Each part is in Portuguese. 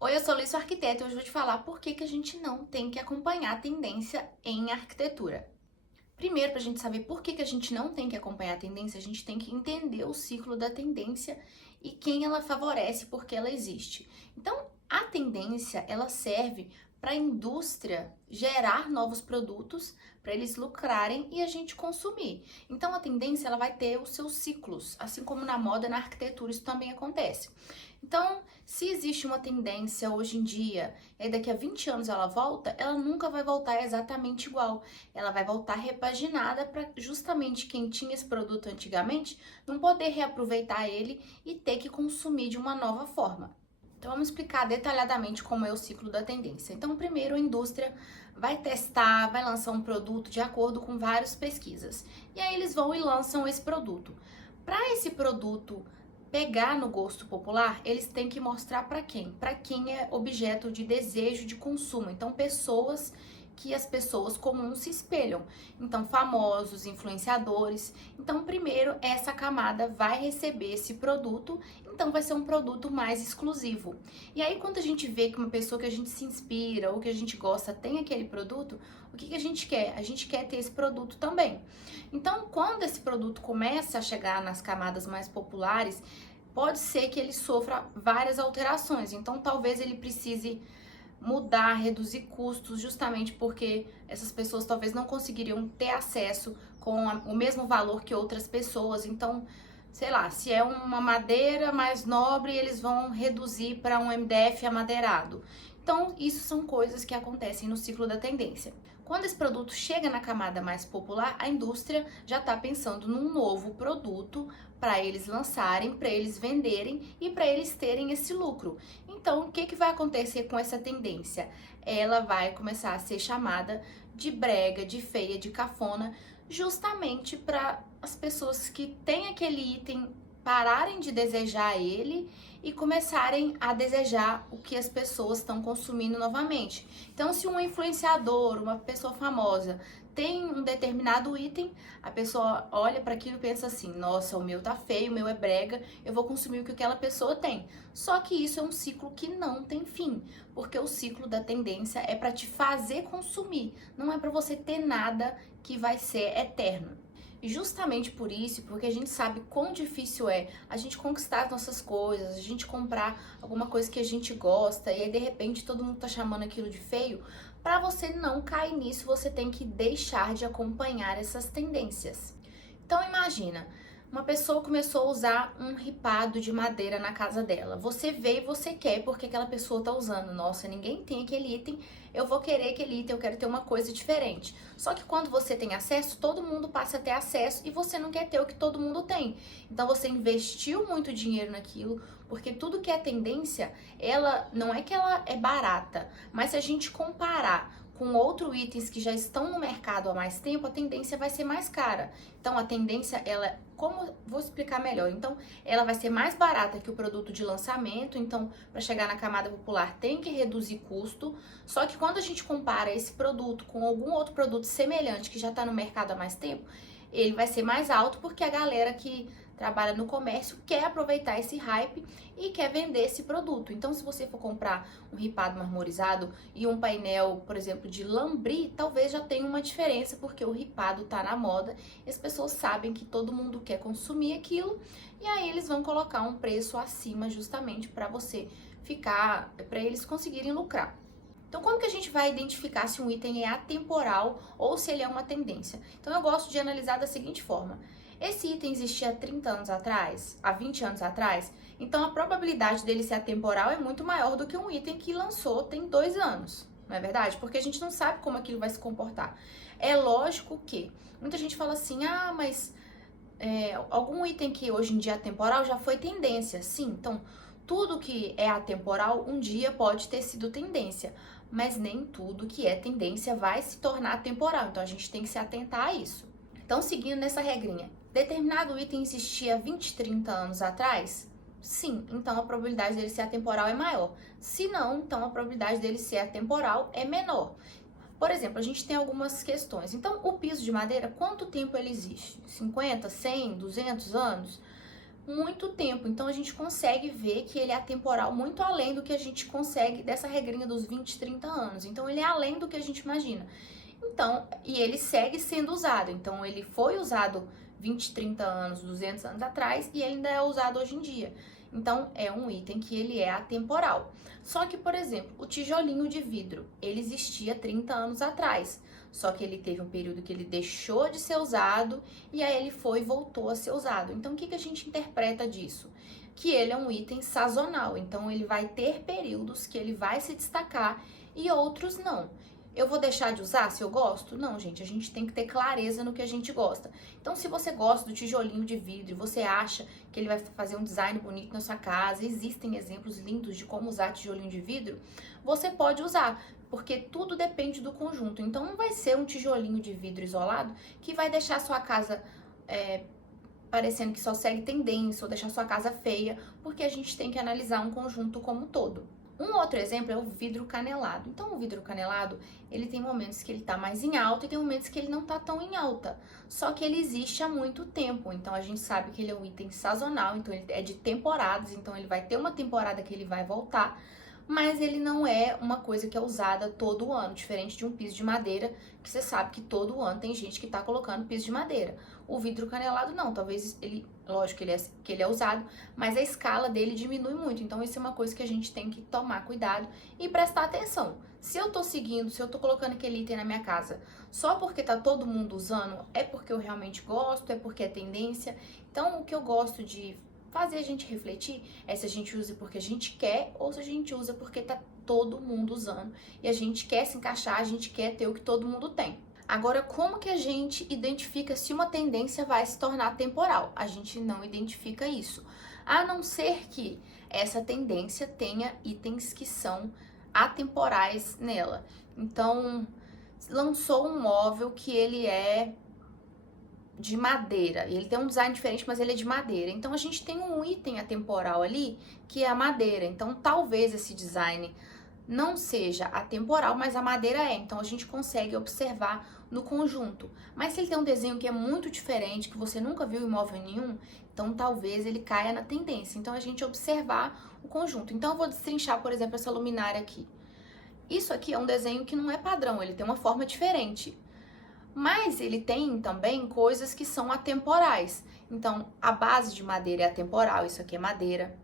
Oi, eu sou Luísa Arquiteta e hoje eu vou te falar por que a gente não tem que acompanhar a tendência em arquitetura. Primeiro, para a gente saber por que a gente não tem que acompanhar a tendência, a gente tem que entender o ciclo da tendência e quem ela favorece, porque ela existe. Então, a tendência, ela serve para a indústria gerar novos produtos, para eles lucrarem e a gente consumir. Então, a tendência, ela vai ter os seus ciclos, assim como na moda, na arquitetura, isso também acontece. Então, se existe uma tendência hoje em dia, e daqui a 20 anos ela volta, ela nunca vai voltar exatamente igual. Ela vai voltar repaginada para justamente quem tinha esse produto antigamente não poder reaproveitar ele e ter que consumir de uma nova forma. Então vamos explicar detalhadamente como é o ciclo da tendência. Então, primeiro a indústria vai testar, vai lançar um produto de acordo com várias pesquisas. E aí eles vão e lançam esse produto. Para esse produto pegar no gosto popular, eles têm que mostrar para quem? Para quem é objeto de desejo de consumo. Então, pessoas que as pessoas comuns se espelham. Então, famosos, influenciadores. Então, primeiro, essa camada vai receber esse produto, então vai ser um produto mais exclusivo. E aí, quando a gente vê que uma pessoa que a gente se inspira ou que a gente gosta tem aquele produto, o que a gente quer? A gente quer ter esse produto também. Então, quando esse produto começa a chegar nas camadas mais populares, pode ser que ele sofra várias alterações. Então, talvez ele precise mudar, reduzir custos, justamente porque essas pessoas talvez não conseguiriam ter acesso com o mesmo valor que outras pessoas. Então, sei lá, se é uma madeira mais nobre, eles vão reduzir para um MDF amadeirado. Então, isso são coisas que acontecem no ciclo da tendência. Quando esse produto chega na camada mais popular, a indústria já está pensando num novo produto para eles lançarem, para eles venderem e para eles terem esse lucro. Então, o que vai acontecer com essa tendência? Ela vai começar a ser chamada de brega, de feia, de cafona, justamente para as pessoas que têm aquele item pararem de desejar ele e começarem a desejar o que as pessoas estão consumindo novamente. Então, se um influenciador, uma pessoa famosa, tem um determinado item, a pessoa olha para aquilo e pensa assim: nossa, o meu tá feio, o meu é brega, eu vou consumir o que aquela pessoa tem. Só que isso é um ciclo que não tem fim, porque o ciclo da tendência é para te fazer consumir, não é para você ter nada que vai ser eterno. E justamente por isso, porque a gente sabe quão difícil é a gente conquistar as nossas coisas, a gente comprar alguma coisa que a gente gosta e aí de repente todo mundo tá chamando aquilo de feio, para você não cair nisso, você tem que deixar de acompanhar essas tendências. Então imagina, uma pessoa começou a usar um ripado de madeira na casa dela. Você vê e você quer porque aquela pessoa tá usando. Nossa, ninguém tem aquele item, eu vou querer aquele item, eu quero ter uma coisa diferente. Só que quando você tem acesso, todo mundo passa a ter acesso e você não quer ter o que todo mundo tem. Então você investiu muito dinheiro naquilo, porque tudo que é tendência, ela não é que ela é barata, mas se a gente comparar com outros itens que já estão no mercado há mais tempo, a tendência vai ser mais cara. Então a tendência, ela, como vou explicar melhor. Então, ela vai ser mais barata que o produto de lançamento, então para chegar na camada popular tem que reduzir custo. Só que quando a gente compara esse produto com algum outro produto semelhante que já está no mercado há mais tempo, ele vai ser mais alto porque a galera que trabalha no comércio quer aproveitar esse hype e quer vender esse produto. Então, se você for comprar um ripado marmorizado e um painel, por exemplo, de lambri, talvez já tenha uma diferença, porque o ripado tá na moda e as pessoas sabem que todo mundo quer consumir aquilo, e aí eles vão colocar um preço acima justamente para você ficar, para eles conseguirem lucrar. Então, como que a gente vai identificar se um item é atemporal ou se ele é uma tendência? Então, eu gosto de analisar da seguinte forma: esse item existia há 30 anos atrás, há 20 anos atrás, então a probabilidade dele ser atemporal é muito maior do que um item que lançou tem 2 anos, não é verdade? Porque a gente não sabe como aquilo vai se comportar. É lógico que muita gente fala assim: ah, mas algum item que hoje em dia é atemporal já foi tendência. Sim, então tudo que é atemporal um dia pode ter sido tendência, mas nem tudo que é tendência vai se tornar atemporal. Então a gente tem que se atentar a isso. Então, seguindo nessa regrinha, determinado item existia 20, 30 anos atrás? Sim, então a probabilidade dele ser atemporal é maior. Se não, então a probabilidade dele ser atemporal é menor. Por exemplo, a gente tem algumas questões. Então, o piso de madeira, quanto tempo ele existe? 50, 100, 200 anos? muito tempo. Então a gente consegue ver que ele é atemporal muito além do que a gente consegue dessa regrinha dos 20, 30 anos. Então ele é além do que a gente imagina. Então, e ele segue sendo usado. Então ele foi usado 20, 30 anos, 200 anos atrás e ele ainda é usado hoje em dia. Então é um item que ele é atemporal. Só que, por exemplo, o tijolinho de vidro, ele existia 30 anos atrás. Só que ele teve um período que ele deixou de ser usado e aí ele foi e voltou a ser usado. Então, o que a gente interpreta disso? Que ele é um item sazonal. Então, ele vai ter períodos que ele vai se destacar e outros não. Eu vou deixar de usar se eu gosto? Não, gente, a gente tem que ter clareza no que a gente gosta. Então, se você gosta do tijolinho de vidro e você acha que ele vai fazer um design bonito na sua casa, existem exemplos lindos de como usar tijolinho de vidro, você pode usar, porque tudo depende do conjunto. Então, não vai ser um tijolinho de vidro isolado que vai deixar a sua casa parecendo que só segue tendência ou deixar a sua casa feia, porque a gente tem que analisar um conjunto como um todo. Um outro exemplo é o vidro canelado. Então, o vidro canelado, ele tem momentos que ele tá mais em alta e tem momentos que ele não tá tão em alta. Só que ele existe há muito tempo, então a gente sabe que ele é um item sazonal, então ele é de temporadas, então ele vai ter uma temporada que ele vai voltar, mas ele não é uma coisa que é usada todo ano, diferente de um piso de madeira, que você sabe que todo ano tem gente que tá colocando piso de madeira. O vidro canelado não, talvez ele, lógico que ele é usado, mas a escala dele diminui muito. Então isso é uma coisa que a gente tem que tomar cuidado e prestar atenção. Se eu tô seguindo, se eu tô colocando aquele item na minha casa só porque tá todo mundo usando, é porque eu realmente gosto, é porque é tendência. Então o que eu gosto de fazer a gente refletir é se a gente usa porque a gente quer ou se a gente usa porque tá todo mundo usando e a gente quer se encaixar, a gente quer ter o que todo mundo tem. Agora, como que a gente identifica se uma tendência vai se tornar temporal? A gente não identifica isso, a não ser que essa tendência tenha itens que são atemporais nela. Então, lançou um móvel que ele é de madeira, ele tem um design diferente, mas ele é de madeira. Então, a gente tem um item atemporal ali, que é a madeira. Então, talvez esse design não seja atemporal, mas a madeira é. Então, a gente consegue observar no conjunto. Mas se ele tem um desenho que é muito diferente, que você nunca viu em móvel nenhum, então talvez ele caia na tendência. Então, a gente observar o conjunto. Então, eu vou destrinchar, por exemplo, essa luminária aqui. Isso aqui é um desenho que não é padrão, ele tem uma forma diferente. Mas ele tem também coisas que são atemporais. Então, a base de madeira é atemporal, isso aqui é madeira.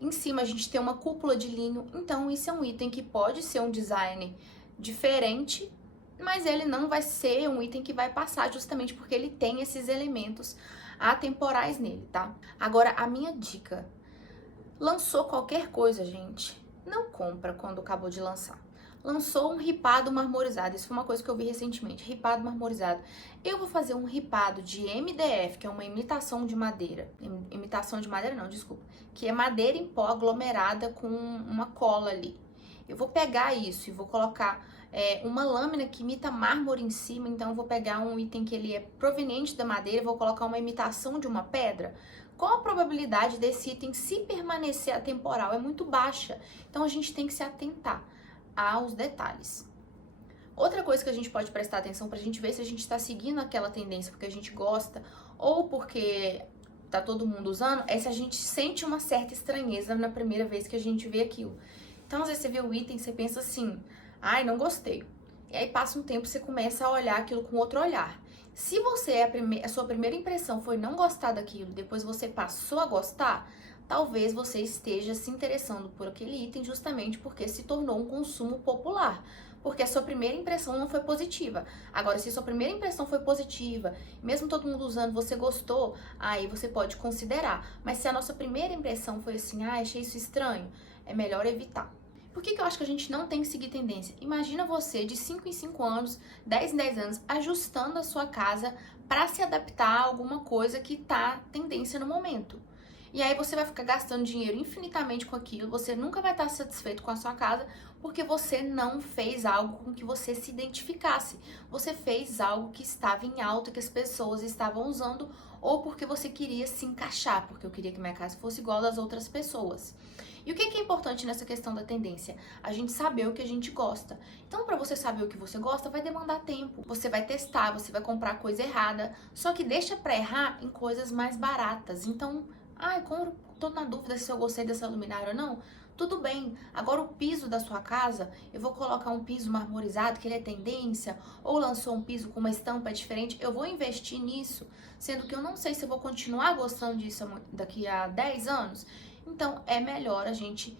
Em cima a gente tem uma cúpula de linho, então isso é um item que pode ser um design diferente, mas ele não vai ser um item que vai passar justamente porque ele tem esses elementos atemporais nele, tá? Agora, a minha dica, lançou qualquer coisa, gente, não compra quando acabou de lançar. Lançou um ripado marmorizado, isso foi uma coisa que eu vi recentemente, ripado marmorizado. Eu vou fazer um ripado de MDF, que é uma imitação de madeira, imitação de madeira não, desculpa, que é madeira em pó aglomerada com uma cola ali. Eu vou pegar isso e vou colocar uma lâmina que imita mármore em cima, então eu vou pegar um item que ele é proveniente da madeira e vou colocar uma imitação de uma pedra. Qual a probabilidade desse item se permanecer atemporal? É muito baixa, então a gente tem que se atentar aos detalhes. Outra coisa que a gente pode prestar atenção pra gente ver se a gente tá seguindo aquela tendência porque a gente gosta ou porque tá todo mundo usando, é se a gente sente uma certa estranheza na primeira vez que a gente vê aquilo. Então, às vezes você vê o item e você pensa assim, ai, não gostei. E aí passa um tempo e você começa a olhar aquilo com outro olhar. Se você, a sua primeira impressão foi não gostar daquilo, depois você passou a gostar, talvez você esteja se interessando por aquele item justamente porque se tornou um consumo popular. Porque a sua primeira impressão não foi positiva. Agora, se a sua primeira impressão foi positiva, mesmo todo mundo usando, você gostou, aí você pode considerar. Mas se a nossa primeira impressão foi assim, ah, achei isso estranho, é melhor evitar. Por que eu acho que a gente não tem que seguir tendência? Imagina você de 5 em 5 anos, 10 em 10 anos, ajustando a sua casa para se adaptar a alguma coisa que tá tendência no momento. E aí você vai ficar gastando dinheiro infinitamente com aquilo, você nunca vai estar satisfeito com a sua casa, porque você não fez algo com que você se identificasse. Você fez algo que estava em alta, que as pessoas estavam usando, ou porque você queria se encaixar, porque eu queria que minha casa fosse igual das outras pessoas. E o que é importante nessa questão da tendência? A gente saber o que a gente gosta. Então, para você saber o que você gosta, vai demandar tempo. Você vai testar, você vai comprar coisa errada, só que deixa para errar em coisas mais baratas. Então, Ai, tô na dúvida se eu gostei dessa luminária ou não. Tudo bem, agora o piso da sua casa, eu vou colocar um piso marmorizado, que ele é tendência, ou lançou um piso com uma estampa diferente, eu vou investir nisso, sendo que eu não sei se eu vou continuar gostando disso daqui a 10 anos. Então, é melhor a gente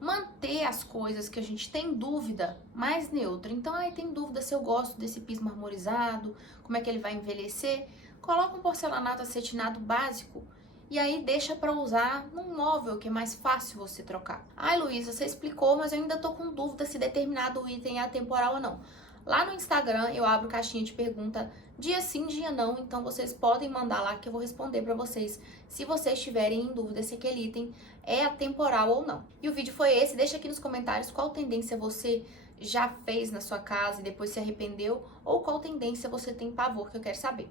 manter as coisas que a gente tem dúvida mais neutra. Então, ai, tem dúvida se eu gosto desse piso marmorizado, como é que ele vai envelhecer. Coloca um porcelanato acetinado básico e aí deixa para usar num móvel que é mais fácil você trocar. Ai, Luísa, você explicou, mas eu ainda tô com dúvida se determinado item é atemporal ou não. Lá no Instagram eu abro caixinha de pergunta dia sim, dia não, então vocês podem mandar lá que eu vou responder para vocês se vocês estiverem em dúvida se aquele item é atemporal ou não. E o vídeo foi esse, deixa aqui nos comentários qual tendência você já fez na sua casa e depois se arrependeu, ou qual tendência você tem pavor, que eu quero saber.